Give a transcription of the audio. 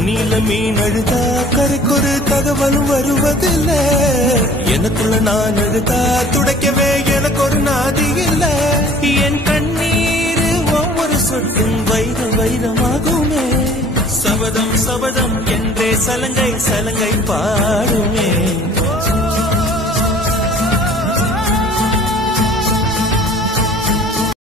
தண்ணியில மீன் அழுதா கரைக்கொரு தகவலும் வருவதில்ல. எனக்குள்ள நான் அழுதா துடைக்கவே எனக்கு ஒரு நாதி இல்ல. என் கண்ணீர் ஒவ்வொரு சொட்டும் வைரம் வைரமாகுமே. சபதம் சபதம் என்றே சலங்கை சலங்கை பாடுமே.